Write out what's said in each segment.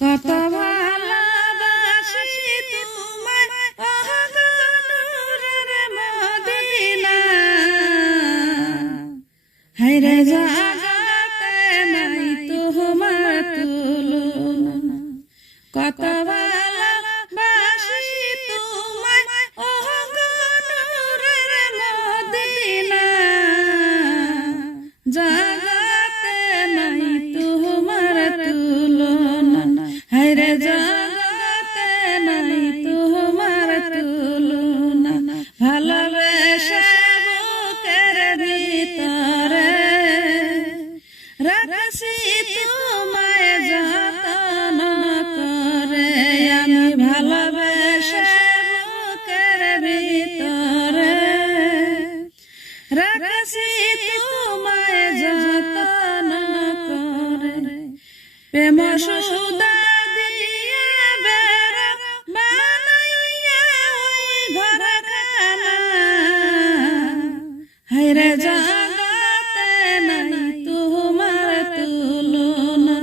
কত ভালোবাসি তোমায় ওহ গো নূরের মদিনা, হায়রে জগতে নাই তোমার তুলনা। কত ভালোবাসি তোমায় ওহ গো নূরের মদিনা, জগতে নাই তোমার তুলনা, হায়রে জগতে নাই তোমার তুলনা। ভালোবেসে বুকের ভিতরে রাখছি তোমায় যতন করে, আমি ভালোবেসে বুকের ভিতরে রাখছি তোমায় যতন করে। প্রেম সুধা দিয়ে বেড়া বানাইয়া ওই ঘরখানা, হায়রে জগতে নাই তোমার তুলনা,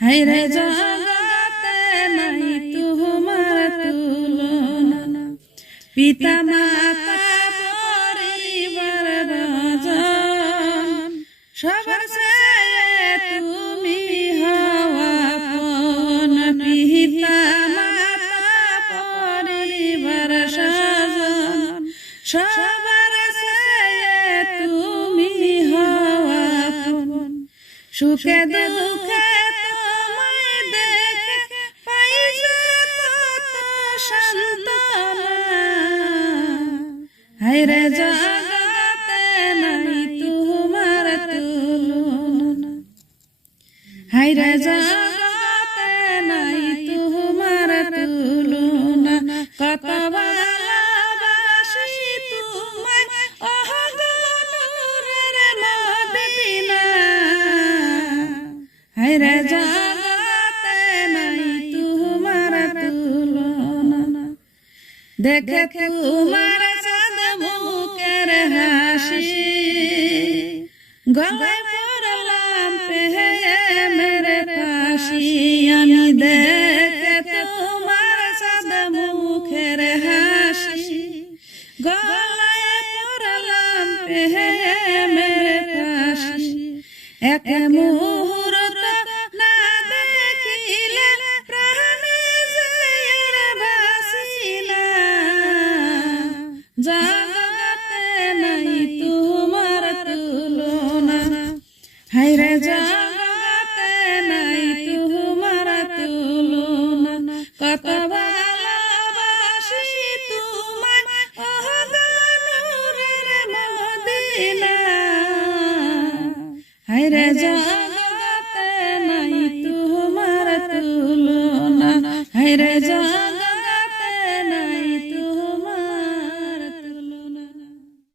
হায়রে জগতে নাই তোমার তুলনা। পিতা মাতা পরিবার বজন সবার চেয়ে তুমি হওয়া আপন, পিতা মাতা পরিবার স্বজন সবার চেয়ে তুমি হওয়া আপন। সুখে দুঃখে তোমায় দেখে পাই যে কত সান্ত্বনা, হায়রে জগতে নাই তোমার তুলনা, হায়রে জগতে নাই তোমার তুলনা। কত ভালোবাসি তোমায় ওহ গো নূরের মদিনা, হায়রে জগতে নাই তোমার তুলনা। দেখে তোমার চাঁদ মুখের হাসি, গলায় পড়লাম প্রেমের ফাঁসি, আমি দেখে তোমার চাঁদ মুখের হাসি, গলায় পড়লাম প্রেমের ফাঁসি। এক মুহূর্ত না দেখিলে প্রাণে যায় বাসি না, জগতে নাই তোমার তুলনা, হায়রে জগতে নাই তোমার তুলনা। কত ভালোবাসি তোমায় ওহ গো নূরের মদিনা, হায়রে জগতে নাই তোমার তুলনা, হায়রে